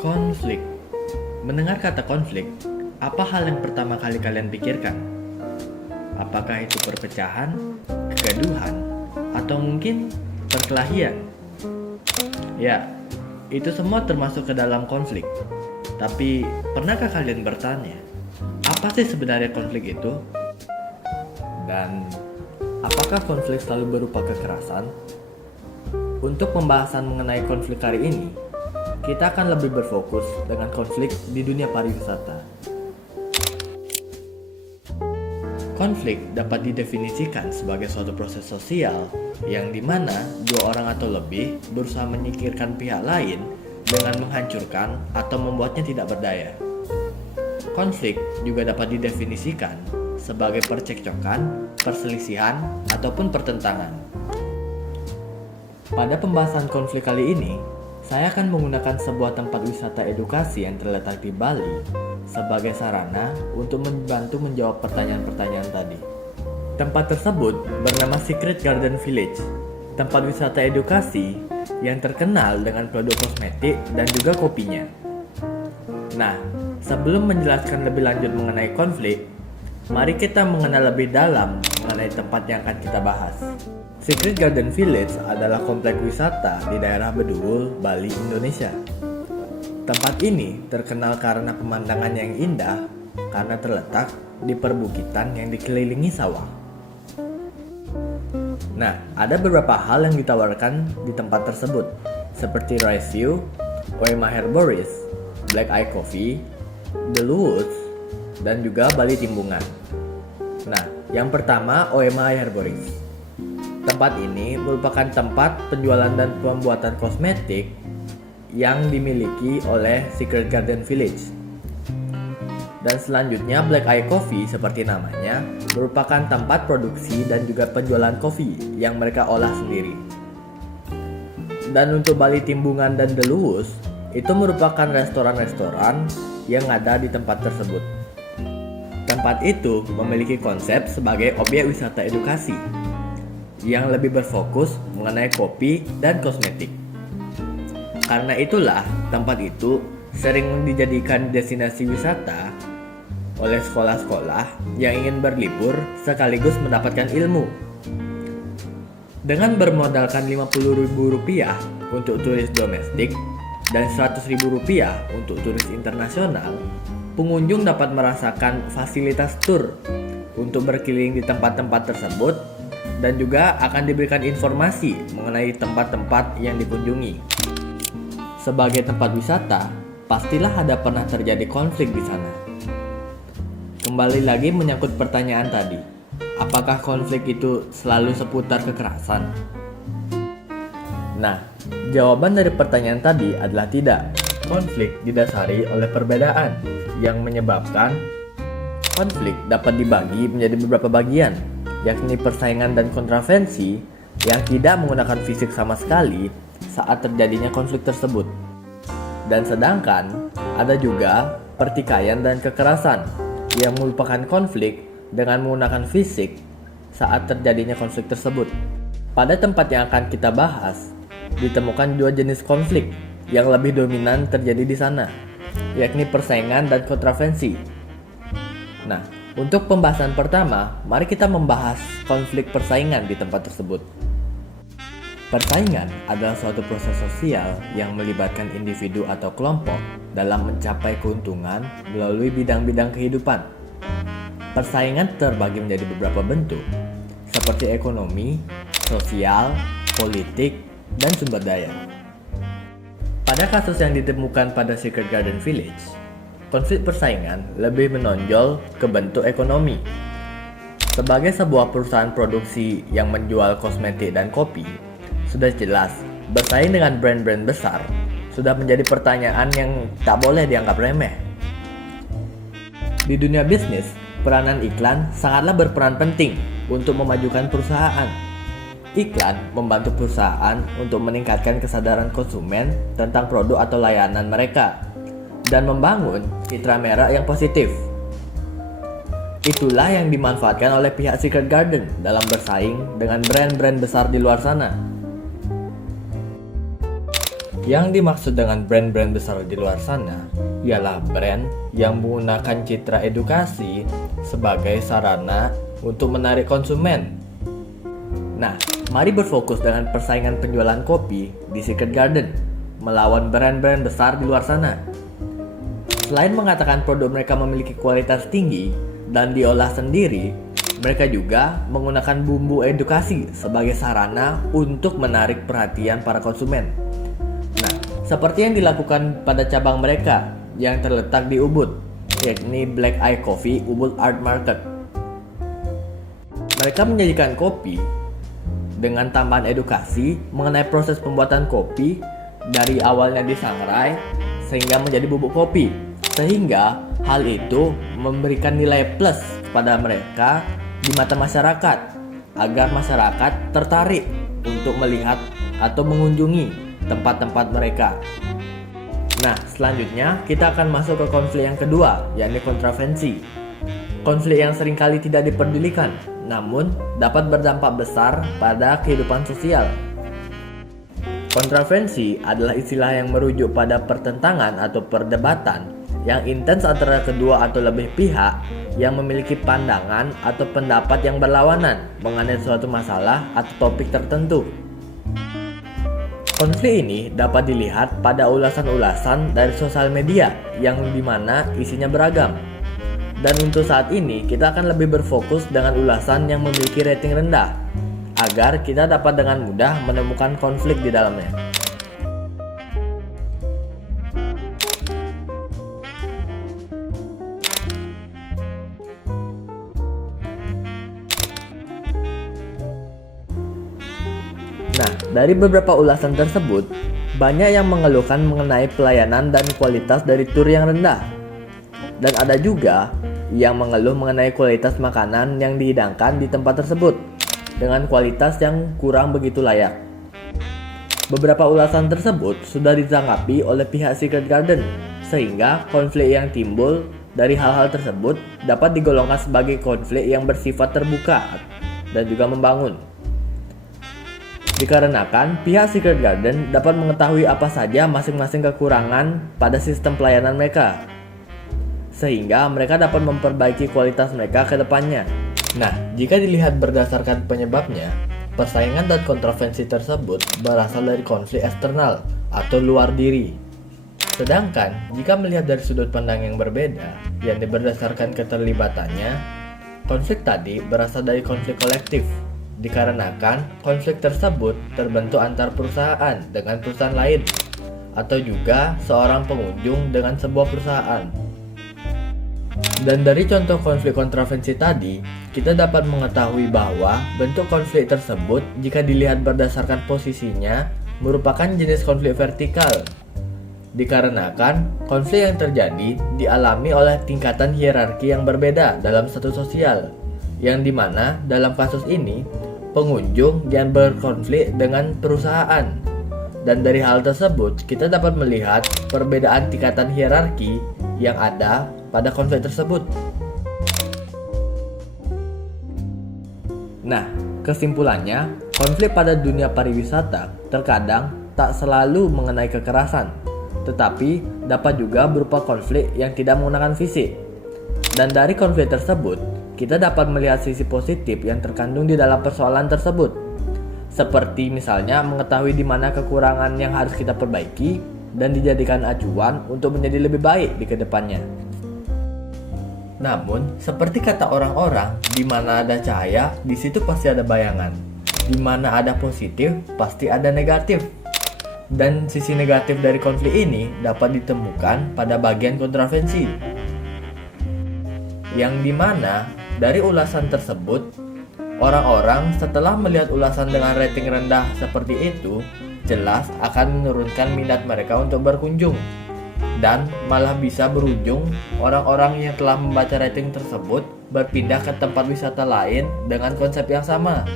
Konflik. Mendengar kata konflik, apa hal yang pertama kali kalian pikirkan? Apakah itu perpecahan, kegaduhan, atau mungkin perkelahian? Ya, itu semua termasuk ke dalam konflik. Tapi, pernahkah kalian bertanya, apa sih sebenarnya konflik itu? Dan, apakah konflik selalu berupa kekerasan? Untuk pembahasan mengenai konflik hari ini, kita akan lebih berfokus dengan konflik di dunia pariwisata. Konflik dapat didefinisikan sebagai suatu proses sosial yang dimana dua orang atau lebih berusaha menyingkirkan pihak lain dengan menghancurkan atau membuatnya tidak berdaya. Konflik juga dapat didefinisikan sebagai percekcokan, perselisihan, ataupun pertentangan. Pada pembahasan konflik kali ini, saya akan menggunakan sebuah tempat wisata edukasi yang terletak di Bali sebagai sarana untuk membantu menjawab pertanyaan-pertanyaan tadi. Tempat tersebut bernama Secret Garden Village, tempat wisata edukasi yang terkenal dengan produk kosmetik dan juga kopinya. Nah, sebelum menjelaskan lebih lanjut mengenai konflik, mari kita mengenal lebih dalam mengenai tempat yang akan kita bahas. Secret Garden Village adalah komplek wisata di daerah Bedugul, Bali, Indonesia. Tempat ini terkenal karena pemandangan yang indah karena terletak di perbukitan yang dikelilingi sawah. Nah, ada beberapa hal yang ditawarkan di tempat tersebut, seperti Rice View, Oema Herboris, Black Eye Coffee, The Woods, dan juga Bali Timbungan. Nah, yang pertama Oema Herboris. Tempat ini merupakan tempat penjualan dan pembuatan kosmetik yang dimiliki oleh Secret Garden Village. Dan selanjutnya Black Eye Coffee seperti namanya merupakan tempat produksi dan juga penjualan kopi yang mereka olah sendiri. Dan untuk Bali Timbungan dan The Luwus itu merupakan restoran-restoran yang ada di tempat tersebut. Tempat itu memiliki konsep sebagai objek wisata edukasi yang lebih berfokus mengenai kopi dan kosmetik. Karena itulah tempat itu sering dijadikan destinasi wisata oleh sekolah-sekolah yang ingin berlibur sekaligus mendapatkan ilmu. Dengan bermodalkan Rp50.000 untuk turis domestik dan Rp100.000 untuk turis internasional, pengunjung dapat merasakan fasilitas tur untuk berkeliling di tempat-tempat tersebut dan juga akan diberikan informasi mengenai tempat-tempat yang dikunjungi. Sebagai tempat wisata, pastilah ada pernah terjadi konflik di sana. Kembali lagi menyangkut pertanyaan tadi, apakah konflik itu selalu seputar kekerasan? Nah, jawaban dari pertanyaan tadi adalah tidak. Konflik didasari oleh perbedaan yang menyebabkan konflik dapat dibagi menjadi beberapa bagian, yakni persaingan dan kontravensi yang tidak menggunakan fisik sama sekali saat terjadinya konflik tersebut. Dan sedangkan ada juga pertikaian dan kekerasan yang merupakan konflik dengan menggunakan fisik saat terjadinya konflik tersebut. Pada tempat yang akan kita bahas, ditemukan dua jenis konflik yang lebih dominan terjadi di sana, yakni persaingan dan kontravensi. Nah, untuk pembahasan pertama, mari kita membahas konflik persaingan di tempat tersebut. Persaingan adalah suatu proses sosial yang melibatkan individu atau kelompok dalam mencapai keuntungan melalui bidang-bidang kehidupan. Persaingan terbagi menjadi beberapa bentuk, seperti ekonomi, sosial, politik, dan sumber daya. Pada kasus yang ditemukan pada Secret Garden Village, konflik persaingan lebih menonjol ke bentuk ekonomi. Sebagai sebuah perusahaan produksi yang menjual kosmetik dan kopi, sudah jelas bersaing dengan brand-brand besar sudah menjadi pertanyaan yang tak boleh dianggap remeh. Di dunia bisnis, peranan iklan sangatlah berperan penting untuk memajukan perusahaan. Iklan membantu perusahaan untuk meningkatkan kesadaran konsumen tentang produk atau layanan mereka dan membangun citra merek yang positif. Itulah yang dimanfaatkan oleh pihak Secret Garden dalam bersaing dengan brand-brand besar di luar sana. Yang dimaksud dengan brand-brand besar di luar sana ialah brand yang menggunakan citra edukasi sebagai sarana untuk menarik konsumen. Nah, mari berfokus dengan persaingan penjualan kopi di Secret Garden melawan brand-brand besar di luar sana. Selain mengatakan produk mereka memiliki kualitas tinggi dan diolah sendiri, mereka juga menggunakan bumbu edukasi sebagai sarana untuk menarik perhatian para konsumen. Nah, seperti yang dilakukan pada cabang mereka yang terletak di Ubud, yakni Black Eye Coffee Ubud Art Market. Mereka menyajikan kopi dengan tambahan edukasi mengenai proses pembuatan kopi dari awalnya disangrai sehingga menjadi bubuk kopi, sehingga hal itu memberikan nilai plus kepada mereka di mata masyarakat agar masyarakat tertarik untuk melihat atau mengunjungi tempat-tempat mereka. Nah, selanjutnya kita akan masuk ke konflik yang kedua, yakni kontravensi. Konflik yang seringkali tidak diperdulikan, namun dapat berdampak besar pada kehidupan sosial. Kontravensi adalah istilah yang merujuk pada pertentangan atau perdebatan yang intens antara kedua atau lebih pihak yang memiliki pandangan atau pendapat yang berlawanan mengenai suatu masalah atau topik tertentu. Konflik ini dapat dilihat pada ulasan-ulasan dari sosial media yang dimana isinya beragam. Dan untuk saat ini kita akan lebih berfokus dengan ulasan yang memiliki rating rendah agar kita dapat dengan mudah menemukan konflik di dalamnya. Nah, dari beberapa ulasan tersebut, banyak yang mengeluhkan mengenai pelayanan dan kualitas dari tur yang rendah. Dan ada juga yang mengeluh mengenai kualitas makanan yang dihidangkan di tempat tersebut dengan kualitas yang kurang begitu layak. Beberapa ulasan tersebut sudah ditanggapi oleh pihak Secret Garden, sehingga konflik yang timbul dari hal-hal tersebut dapat digolongkan sebagai konflik yang bersifat terbuka dan juga membangun. Dikarenakan pihak Secret Garden dapat mengetahui apa saja masing-masing kekurangan pada sistem pelayanan mereka, sehingga mereka dapat memperbaiki kualitas mereka ke depannya. Nah, jika dilihat berdasarkan penyebabnya, persaingan dan kontroversi tersebut berasal dari konflik eksternal atau luar diri. Sedangkan, jika melihat dari sudut pandang yang berbeda, yang berdasarkan keterlibatannya, konflik tadi berasal dari konflik kolektif. Dikarenakan konflik tersebut terbentuk antar perusahaan dengan perusahaan lain, atau juga seorang pengunjung dengan sebuah perusahaan. Dan dari contoh konflik kontroversi tadi, kita dapat mengetahui bahwa bentuk konflik tersebut jika dilihat berdasarkan posisinya merupakan jenis konflik vertikal. Dikarenakan konflik yang terjadi dialami oleh tingkatan hierarki yang berbeda dalam satu sosial, yang dimana dalam kasus ini pengunjung yang berkonflik dengan perusahaan. Dan dari hal tersebut kita dapat melihat perbedaan tingkatan hierarki yang ada pada konflik tersebut. Nah, kesimpulannya, konflik pada dunia pariwisata terkadang tak selalu mengenai kekerasan, tetapi dapat juga berupa konflik yang tidak menggunakan fisik. Dan dari konflik tersebut, kita dapat melihat sisi positif yang terkandung di dalam persoalan tersebut. Seperti misalnya mengetahui di mana kekurangan yang harus kita perbaiki dan dijadikan acuan untuk menjadi lebih baik di kedepannya. Namun, seperti kata orang-orang, di mana ada cahaya, di situ pasti ada bayangan. Di mana ada positif, pasti ada negatif. Dan sisi negatif dari konflik ini dapat ditemukan pada bagian kontroversi, yang dimana dari ulasan tersebut, orang-orang setelah melihat ulasan dengan rating rendah seperti itu, jelas akan menurunkan minat mereka untuk berkunjung. Dan malah bisa berujung orang-orang yang telah membaca rating tersebut berpindah ke tempat wisata lain dengan konsep yang sama.